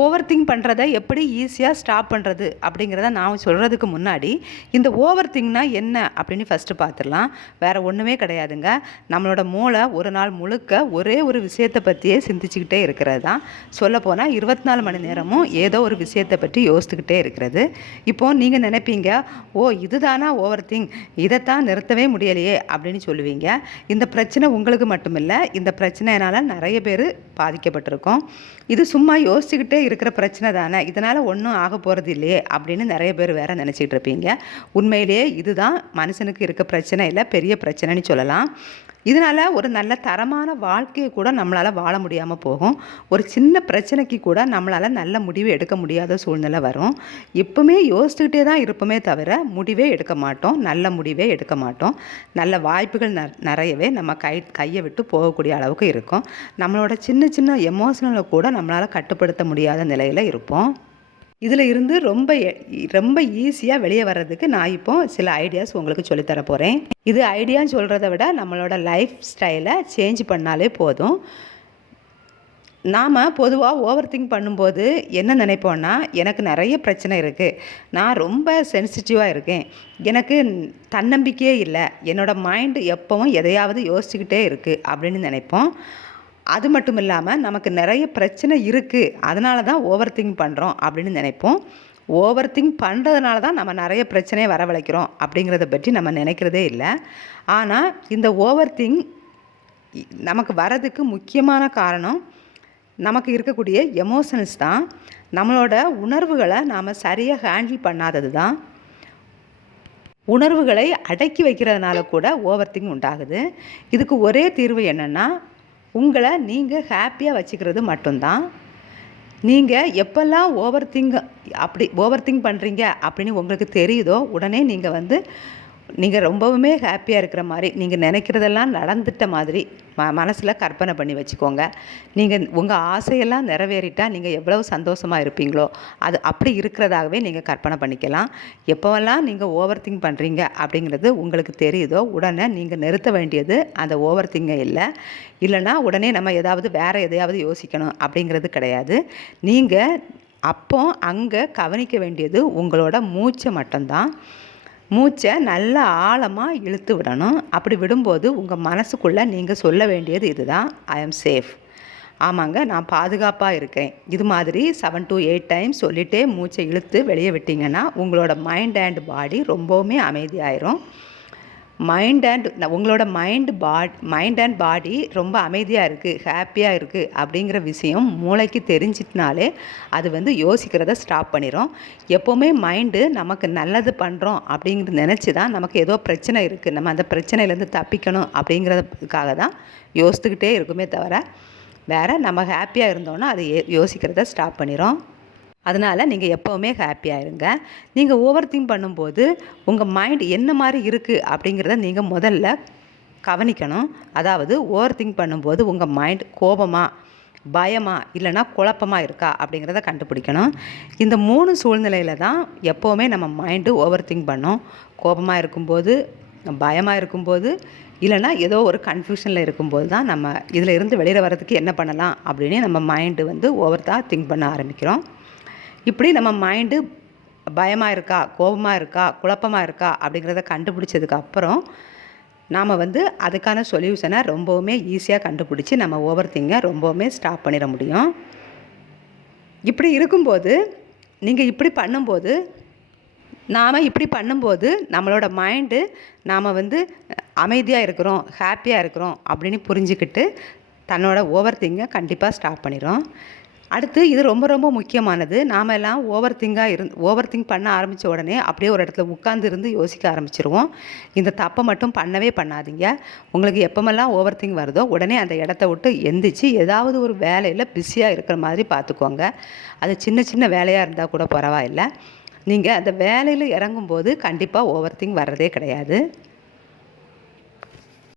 Over think பண்ணுறத எப்படி ஈஸியாக ஸ்டாப் பண்ணுறது அப்படிங்கிறத நான் சொல்கிறதுக்கு முன்னாடி இந்த ஓவர் திங்க்னா என்ன அப்படின்னு ஃபஸ்ட்டு பார்த்துடலாம். வேறு ஒன்றுமே கிடையாதுங்க. நம்மளோட மூளை ஒரு நாள் முழுக்க ஒரே ஒரு விஷயத்தை பற்றியே சிந்திச்சுக்கிட்டே இருக்கிறது தான். சொல்லப்போனால் இருபத்தி நாலு மணி நேரமும் ஏதோ ஒரு விஷயத்தை பற்றி யோசித்துக்கிட்டே இருக்கிறது. இப்போது நீங்கள் நினைப்பீங்க ஓ இதுதானா ஓவர் திங்க் இதைத்தான் நிறுத்தவே முடியலையே அப்படின்னு சொல்லுவீங்க. இந்த பிரச்சனை உங்களுக்கு மட்டுமில்லை. இந்த பிரச்சனையினால் நிறைய பேர் பாதிக்கப்பட்டிருக்கோம். இது சும்மா யோசிச்சுக்கிட்டே இருக்கிற பிரச்சனை தானே. இதனால் ஒன்றும் ஆக போகிறது இல்லையே அப்படின்னு நிறைய பேர் வேறு நினச்சிட்டு இருப்பீங்க. உண்மையிலேயே இதுதான் மனுஷனுக்கு இருக்க பிரச்சனை இல்லை பெரிய பிரச்சனைன்னு சொல்லலாம். இதனால் ஒரு நல்ல தரமான வாழ்க்கையை கூட நம்மளால் வாழ முடியாமல் போகும். ஒரு சின்ன பிரச்சனைக்கு கூட நம்மளால் நல்ல முடிவு எடுக்க முடியாத சூழ்நிலை வரும். எப்பவுமே யோசிச்சுக்கிட்டே தான் இருப்போமே தவிர முடிவே எடுக்க மாட்டோம். நல்ல முடிவே எடுக்க மாட்டோம். நல்ல வாய்ப்புகள் ந நிறையவே நம்ம கை கையை விட்டு போகக்கூடிய அளவுக்கு இருக்கும். நம்மளோட சின்ன சின்ன எமோஷனலை கூட நம்மளால் கட்டுப்படுத்த முடியாத நிலையில் இருப்போம். இதில் இருந்து ரொம்ப எ- ரொம்ப ஈஸியாக வெளியே வர்றதுக்கு நான் இப்போ சில ஐடியாஸ் உங்களுக்கு சொல்லித்தர போகிறேன் இது ஐடியான்னு சொல்கிறத விட நம்மளோட லைஃப் ஸ்டைலை சேஞ்ச் பண்ணாலே போதும். நாம் பொதுவாக ஓவர் திங்க் பண்ணும்போது என்ன நினைப்போன்னா எனக்கு நிறைய பிரச்சனை இருக்குது நான் ரொம்ப சென்சிட்டிவாக இருக்கேன். எனக்கு தன்னம்பிக்கையே இல்லை. என்னோடய மைண்டு எப்போவும் எதையாவது யோசிச்சுக்கிட்டே இருக்குது அப்படின்னு நினைப்போம். அது மட்டும் இல்லாமல் நமக்கு நிறைய பிரச்சனை இருக்குது அதனால தான் ஓவர் திங்க் பண்ணுறோம் அப்படின்னு நினைப்போம். ஓவர் திங்க் பண்ணுறதுனால தான் நம்ம நிறைய பிரச்சனையை வரவழைக்கிறோம் அப்படிங்கிறத பற்றி நம்ம நினைக்கிறதே இல்லை. ஆனால் இந்த ஓவர் திங்க் நமக்கு வரதுக்கு முக்கியமான காரணம் நமக்கு இருக்கக்கூடிய எமோஷன்ஸ் தான். நம்மளோட உணர்வுகளை நாம் சரியாக ஹேண்டில் பண்ணாதது தான். உணர்வுகளை அடக்கி வைக்கிறதுனால கூட ஓவர் திங் உண்டாகுது. இதுக்கு ஒரே தீர்வு என்னென்னா உங்களை நீங்கள் ஹாப்பியாக வச்சுக்கிறது மட்டும்தான். நீங்கள் எப்போல்லாம் ஓவர் திங்க் அப்படி ஓவர் திங்க் பண்ணுறீங்க அப்படின்னு உங்களுக்கு தெரியுதோ உடனே நீங்கள் வந்து நீங்கள் ரொம்பவுமே ஹாப்பியாக இருக்கிற மாதிரி நீங்கள் நினைக்கிறதெல்லாம் நடந்துட்ட மாதிரி ம மனசில் கற்பனை பண்ணி வச்சுக்கோங்க. நீங்கள் உங்கள் ஆசையெல்லாம் நிறைவேறிட்டால் நீங்கள் எவ்வளவு சந்தோஷமாக இருப்பீங்களோ அது அப்படி இருக்கிறதாகவே நீங்கள் கற்பனை பண்ணிக்கலாம். எப்போவெல்லாம் நீங்கள் ஓவர் திங்க் பண்ணுறீங்க அப்படிங்கிறது உங்களுக்கு தெரியுதோ உடனே நீங்கள் நிறுத்த வேண்டியது அந்த ஓவர் திங்கை இல்லை. இல்லைன்னா உடனே நம்ம ஏதாவது வேறு எதையாவது யோசிக்கணும் அப்படிங்கிறது கிடையாது. நீங்கள் அப்போ அங்கே கவனிக்க வேண்டியது உங்களோட மூச்சை மட்டும்தான். மூச்சை நல்ல ஆழமாக இழுத்து விடணும். அப்படி விடும்போது உங்கள் மனசுக்குள்ளே நீங்கள் சொல்ல வேண்டியது இதுதான். ஐ எம் சேஃப் ஆமாங்க நான் பாதுகாப்பாக இருக்கேன். இது மாதிரி செவன் டு எயிட் டைம்ஸ் சொல்லிகிட்டே மூச்சை இழுத்து வெளியே விட்டிங்கன்னா உங்களோட மைண்ட் அண்ட் பாடி ரொம்பவுமே அமைதியாயிரும். மைண்ட் அண்ட் உங்களோட மைண்ட் பாட் மைண்ட் அண்ட் பாடி ரொம்ப அமைதியாக இருக்குது ஹாப்பியாக இருக்குது அப்படிங்கிற விஷயம் மூளைக்கு தெரிஞ்சிட்டனாலே அது வந்து யோசிக்கிறத ஸ்டாப் பண்ணிடும் எப்போவுமே மைண்டு நமக்கு நல்லது பண்ணுறோம் அப்படிங்கிறது நினச்சி தான் நமக்கு ஏதோ பிரச்சனை இருக்குது நம்ம அந்த பிரச்சனையிலேருந்து தப்பிக்கணும் அப்படிங்கிறதுக்காக தான் யோசித்துக்கிட்டே இருக்குமே தவிர வேறு நம்ம ஹாப்பியாக இருந்தோன்னா அது யோசிக்கிறத ஸ்டாப் பண்ணிடும் அதனால் நீங்கள் எப்போவுமே ஹாப்பியாக இருங்க. நீங்கள் ஓவர் திங்க் பண்ணும்போது உங்கள் மைண்ட் என்ன மாதிரி இருக்குது அப்படிங்கிறத நீங்கள் முதல்ல கவனிக்கணும். அதாவது ஓவர் திங்க் பண்ணும்போது உங்கள் மைண்ட் கோபமாக பயமா இல்லைன்னா குழப்பமாக இருக்கா அப்படிங்கிறத கண்டுபிடிக்கணும். இந்த மூணு சூழ்நிலையில் தான் எப்போவுமே நம்ம மைண்டு ஓவர் திங்க் பண்ணோம். கோபமாக இருக்கும்போது பயமாக இருக்கும்போது இல்லைன்னா ஏதோ ஒரு கன்ஃபியூஷனில் இருக்கும்போது தான் நம்ம இதில் இருந்து வெளியில் வர்றதுக்கு என்ன பண்ணலாம் அப்படின்னு நம்ம மைண்டு வந்து ஓவர் தான் திங்க் பண்ண ஆரம்பிக்கிறோம். இப்படி நம்ம மைண்டு பயமாக இருக்கா கோபமாக இருக்கா குழப்பமாக இருக்கா அப்படிங்கிறத கண்டுபிடிச்சதுக்கு அப்புறம் நாம் வந்து அதுக்கான சொல்யூஷனை ரொம்பவுமே ஈஸியாக கண்டுபிடிச்சி நம்ம ஓவர் திங்கை ரொம்பவுமே ஸ்டாப் பண்ணிட முடியும். இப்படி இருக்கும்போது நீங்கள் இப்படி பண்ணும்போது நாம் இப்படி பண்ணும்போது நம்மளோட மைண்டு நாம் வந்து அமைதியாக இருக்கிறோம் ஹாப்பியாக இருக்கிறோம் அப்படின்னு புரிஞ்சுக்கிட்டு தன்னோட ஓவர் திங்கை கண்டிப்பாக ஸ்டாப் பண்ணிடும் அடுத்து இது ரொம்ப ரொம்ப முக்கியமானது. நாம் எல்லாம் ஓவர் திங்காக இருந் ஓவர் திங்க் பண்ண ஆரம்பித்த உடனே அப்படியே ஒரு இடத்துல உட்காந்து இருந்து யோசிக்க ஆரம்பிச்சிருவோம். இந்த தப்பை மட்டும் பண்ணவே பண்ணாதீங்க. உங்களுக்கு எப்போமெல்லாம் ஓவர் திங்க் வருதோ உடனே அந்த இடத்த விட்டு எந்திரிச்சு ஏதாவது ஒரு வேலையில் பிஸியாக இருக்கிற மாதிரி பார்த்துக்கோங்க அது சின்ன சின்ன வேலையாக இருந்தால் கூட பரவாயில்ல. நீங்கள் அந்த வேலையில் இறங்கும்போது கண்டிப்பாக ஓவர் திங்க் வர்றதே கிடையாது.